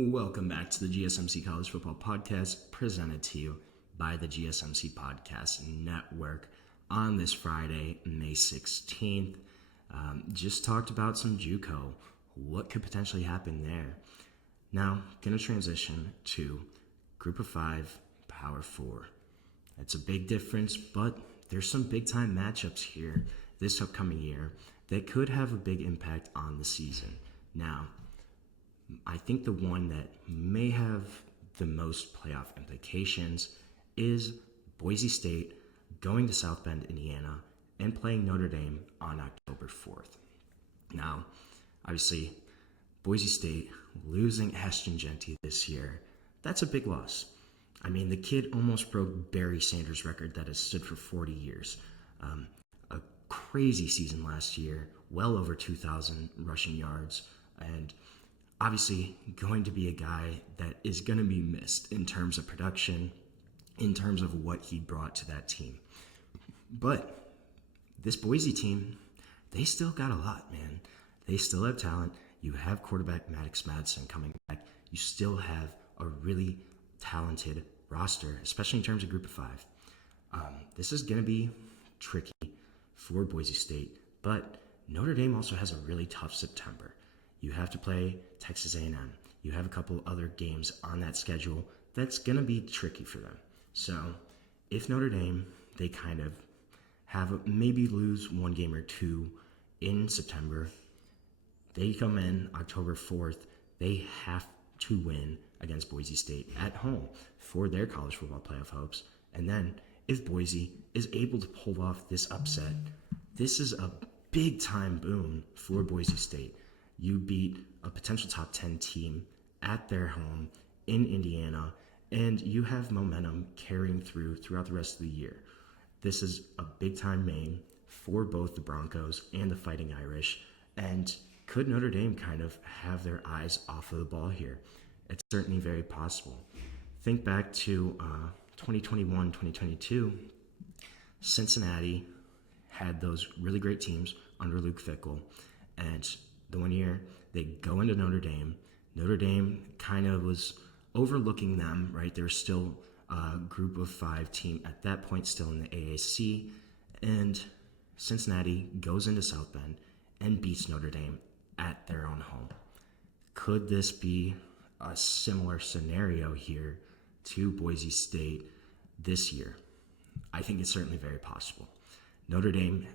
Welcome back to the GSMC College Football Podcast, presented to you by the GSMC Podcast Network on this Friday, May 16th. Just talked about some JUCO, what could potentially happen there. Now, going to transition to Group of 5, Power 4. It's a big difference, but there's some big-time matchups here this upcoming year that could have a big impact on the season. Now, I think the one that may have the most playoff implications is Boise State going to South Bend, Indiana, and playing Notre Dame on October 4th. Now, obviously, Boise State losing Ashton Jeanty this year, that's a big loss. I mean, the kid almost broke Barry Sanders' record that has stood for 40 years. A crazy season last year, well over 2,000 rushing yards, and obviously going to be a guy that is going to be missed in terms of production, in terms of what he brought to that team. But this Boise team, they still got a lot, man. They still have talent. You have quarterback Maddox Madsen coming back. You still have a really talented roster, especially in terms of Group of 5. This is going to be tricky for Boise State, but Notre Dame also has a really tough September. You have to play Texas A&M. You have a couple other games on that schedule that's going to be tricky for them. So if Notre Dame, they kind of have maybe lose one game or two in September, they come in October 4th, they have to win against Boise State at home for their college football playoff hopes. And then if Boise is able to pull off this upset, this is a big-time boon for Boise State. You beat a potential top 10 team at their home in Indiana, and you have momentum carrying throughout the rest of the year. This is a big-time main for both the Broncos and the Fighting Irish, and could Notre Dame kind of have their eyes off of the ball here? It's certainly very possible. Think back to 2021, 2022. Cincinnati had those really great teams under Luke Fickell, and the one year they go into Notre Dame. Notre Dame kind of was overlooking them, right? They're still a Group of 5 team at that point, still in the AAC. And Cincinnati goes into South Bend and beats Notre Dame at their own home. Could this be a similar scenario here to Boise State this year? I think it's certainly very possible. Notre Dame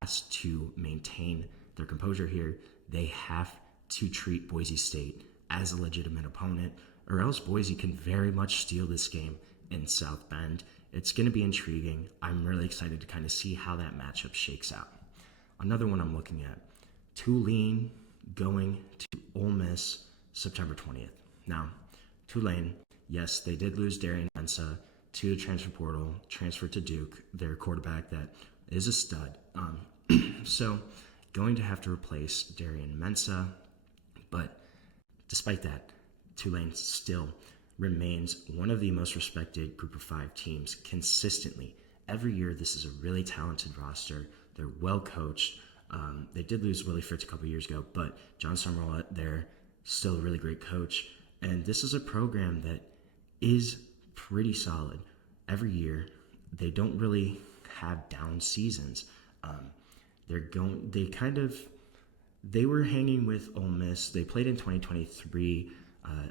has to maintain their composure here. They have to treat Boise State as a legitimate opponent, or else Boise can very much steal this game in South Bend. It's going to be intriguing. I'm really excited to kind of see how that matchup shakes out. Another one I'm looking at, Tulane going to Ole Miss September 20th. Now, Tulane, yes, they did lose Darian Mensah to the transfer portal, transferred to Duke, their quarterback that is a stud. So going to have to replace Darian Mensah, but despite that, Tulane still remains one of the most respected Group of 5 teams consistently. Every year, this is a really talented roster. They're well coached. They did lose Willie Fritz a couple years ago, but John Summerall, they're still a really great coach. And this is a program that is pretty solid. Every year, they don't really have down seasons. They were hanging with Ole Miss. They played in 2023.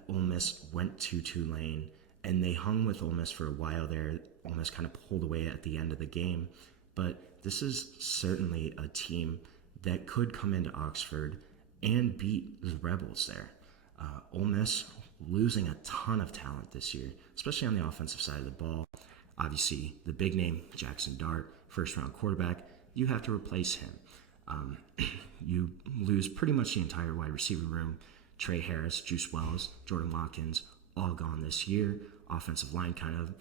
Ole Miss went to Tulane, and they hung with Ole Miss for a while there. Ole Miss kind of pulled away at the end of the game. But this is certainly a team that could come into Oxford and beat the Rebels there. Ole Miss losing a ton of talent this year, especially on the offensive side of the ball. Obviously, the big name, Jackson Dart, first-round quarterback, you have to replace him. You lose pretty much the entire wide receiver room. Trey Harris, Juice Wells, Jordan Watkins, all gone this year. Offensive line kind of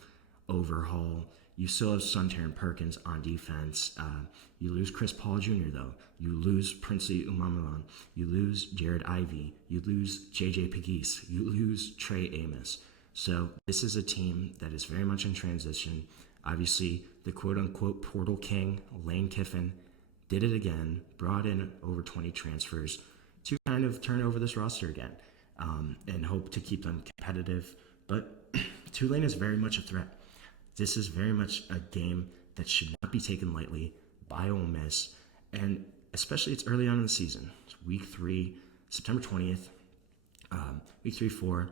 overhaul. You still have Suntaryn Perkins on defense. You lose Chris Paul Jr., though. You lose Princey Umamulan. You lose Jared Ivey. You lose J.J. Pegues. You lose Trey Amos. So this is a team that is very much in transition. Obviously, the quote-unquote portal king, Lane Kiffin, did it again, brought in over 20 transfers to kind of turn over this roster again. and hope to keep them competitive. But Tulane is very much a threat. This is very much a game that should not be taken lightly by Ole Miss, and especially it's early on in the season. It's week 3, September 20th, week 3-4.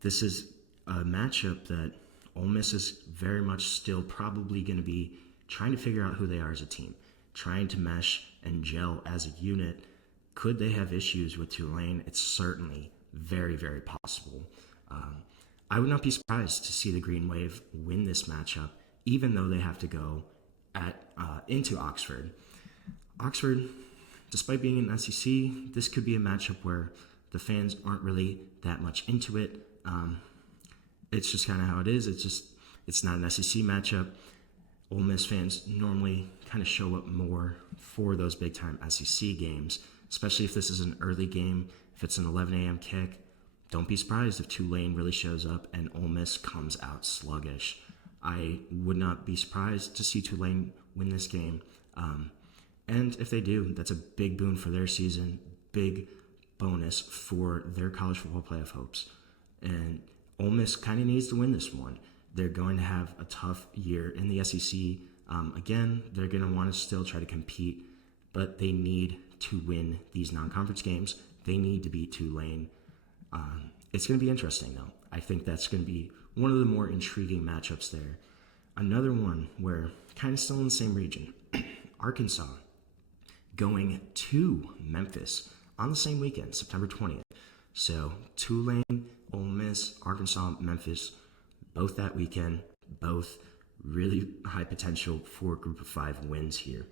This is a matchup that Ole Miss is very much still probably going to be trying to figure out who they are as a team, trying to mesh and gel as a unit. Could they have issues with Tulane? It's certainly very, very possible. I would not be surprised to see the Green Wave win this matchup, even though they have to go into Oxford. Oxford, despite being an SEC, this could be a matchup where the fans aren't really that much into it. It's just kind of how it is. It's not an SEC matchup. Ole Miss fans normally kind of show up more for those big-time SEC games, especially if this is an early game, if it's an 11 a.m. kick. Don't be surprised if Tulane really shows up and Ole Miss comes out sluggish. I would not be surprised to see Tulane win this game. And if they do, that's a big boon for their season, big bonus for their college football playoff hopes. And Ole Miss kind of needs to win this one. They're going to have a tough year in the SEC. Again, they're going to want to still try to compete, but they need to win these non-conference games. They need to beat Tulane. It's going to be interesting, though. I think that's going to be one of the more intriguing matchups there. Another one where kind of still in the same region, Arkansas going to Memphis on the same weekend, September 20th. So Tulane, Ole Miss, Arkansas, Memphis, both that weekend, both really high potential for group of 5 wins here.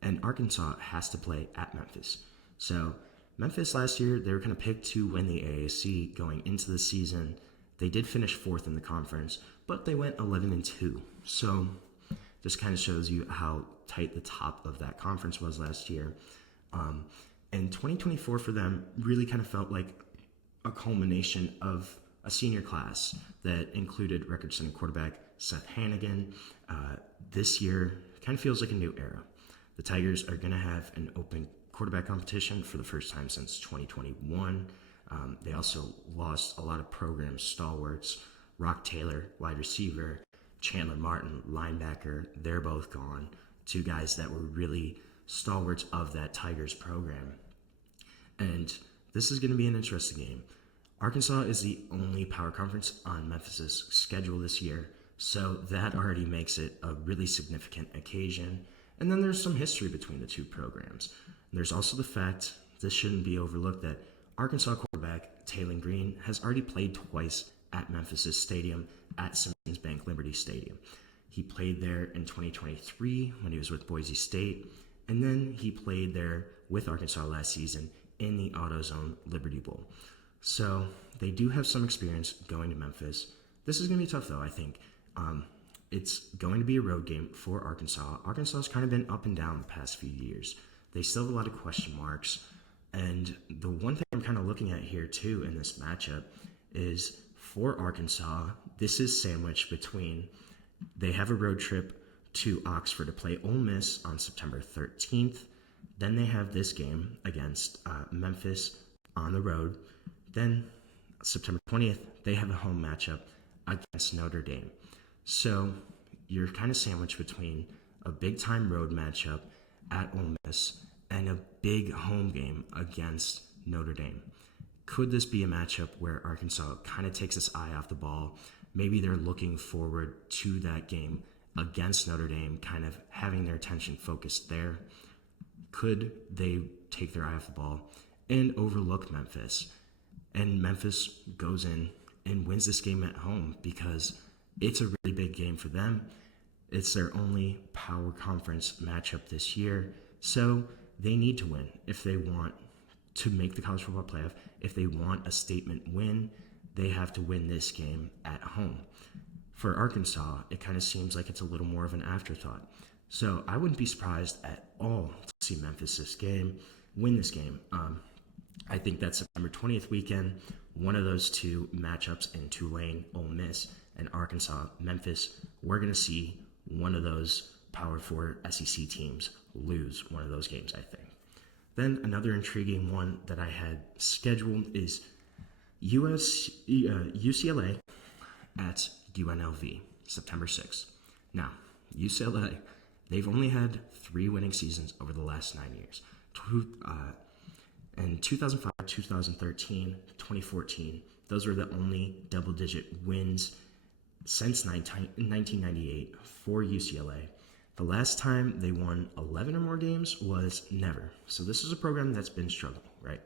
And Arkansas has to play at Memphis. So Memphis last year, they were kind of picked to win the AAC going into the season. They did finish 4th in the conference, but they went 11-2. So this kind of shows you how tight the top of that conference was last year. And 2024 for them really kind of felt like a culmination of a senior class that included record-setting quarterback Seth Hannigan. This year kind of feels like a new era. The Tigers are going to have an open quarterback competition for the first time since 2021. They also lost a lot of program stalwarts. Rock Taylor, wide receiver, Chandler Martin, linebacker, they're both gone. 2 guys that were really stalwarts of that Tigers program. And this is going to be an interesting game. Arkansas is the only power conference on Memphis's schedule this year, so that already makes it a really significant occasion. And then there's some history between the 2 programs. And there's also the fact, this shouldn't be overlooked, that Arkansas quarterback Taylor Green has already played twice at Memphis's stadium at Simmons Bank Liberty Stadium. He played there in 2023 when he was with Boise State, and then he played there with Arkansas last season in the AutoZone Liberty Bowl. So they do have some experience going to Memphis. This is going to be tough, though, I think. It's going to be a road game for Arkansas. Arkansas has kind of been up and down the past few years. They still have a lot of question marks. And the one thing I'm kind of looking at here, too, in this matchup is for Arkansas, this is sandwiched between they have a road trip to Oxford to play Ole Miss on September 13th. Then they have this game against Memphis on the road. Then September 20th, they have a home matchup against Notre Dame. So you're kind of sandwiched between a big-time road matchup at Ole Miss and a big home game against Notre Dame. Could this be a matchup where Arkansas kind of takes its eye off the ball? Maybe they're looking forward to that game against Notre Dame, kind of having their attention focused there. Could they take their eye off the ball and overlook Memphis? And Memphis goes in and wins this game at home because it's a really big game for them. It's their only power conference matchup this year. So they need to win if they want to make the college football playoff. If they want a statement win, they have to win this game at home. For Arkansas, it kind of seems like it's a little more of an afterthought. So I wouldn't be surprised at all to see Memphis win this game. I think that September 20th weekend, one of those 2 matchups in Tulane, Ole Miss, and Arkansas, Memphis, we're going to see one of those Power 4 SEC teams lose one of those games, I think. Then another intriguing one that I had scheduled is UCLA at UNLV, September 6th. Now, UCLA, they've only had 3 winning seasons over the last 9 years. In 2005, 2013, 2014, those were the only double-digit wins since 1998 for UCLA. The last time they won 11 or more games was never. So this is a program that's been struggling, right?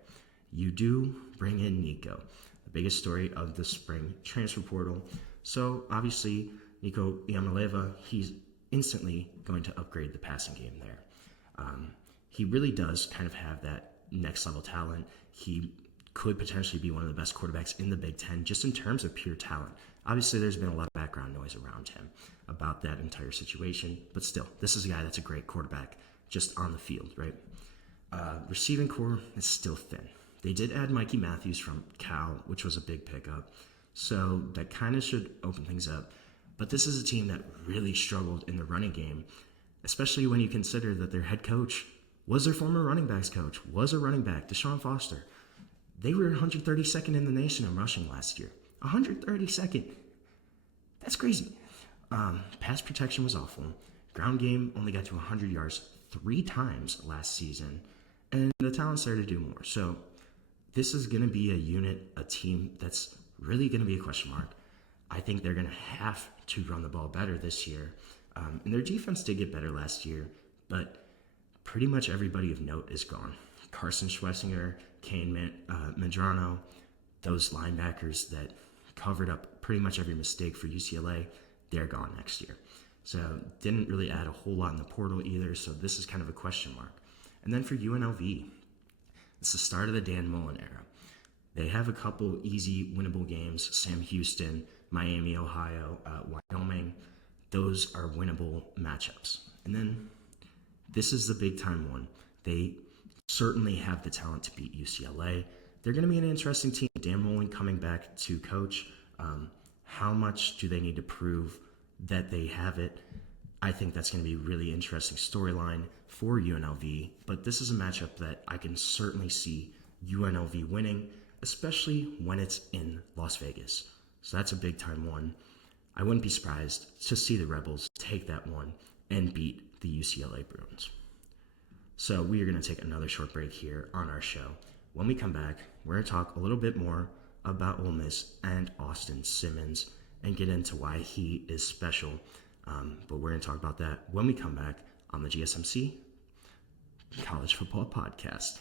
You do bring in Nico, the biggest story of the spring transfer portal. So obviously, Nico Yamaleva, he's instantly going to upgrade the passing game there. He really does kind of have that next level talent. He could potentially be one of the best quarterbacks in the Big Ten, just in terms of pure talent. Obviously, there's been a lot of background noise around him about that entire situation, but still, this is a guy that's a great quarterback just on the field, right? Receiving core is still thin. They did add Mikey Matthews from Cal, which was a big pickup, so that kind of should open things up. But this is a team that really struggled in the running game, especially when you consider that their head coach was their former running backs coach, was a running back, Deshaun Foster. They were 132nd in the nation in rushing last year. 132nd. That's crazy. Pass protection was awful. Ground game only got to 100 yards 3 times last season, and the talent started to do more. So this is going to be a unit, a team that's really going to be a question mark. I think they're going to have to run the ball better this year. And their defense did get better last year, but pretty much everybody of note is gone. Carson Schlesinger, Kane Medrano, those linebackers that covered up pretty much every mistake for UCLA, they're gone next year. So didn't really add a whole lot in the portal either, so this is kind of a question mark. And then for UNLV, it's the start of the Dan Mullen era. They have a couple easy winnable games, Sam Houston, Miami, Ohio, Wyoming. Those are winnable matchups. And then this is the big time one. They certainly have the talent to beat UCLA. They're going to be an interesting team. Dan Mullen coming back to coach. How much do they need to prove that they have it? I think that's going to be a really interesting storyline for UNLV. But this is a matchup that I can certainly see UNLV winning, especially when it's in Las Vegas. So that's a big time one. I wouldn't be surprised to see the Rebels take that one and beat the UCLA Bruins. So we are going to take another short break here on our show. When we come back, we're going to talk a little bit more about Ole Miss and Austin Simmons and get into why he is special. But we're going to talk about that when we come back on the GSMC College Football Podcast.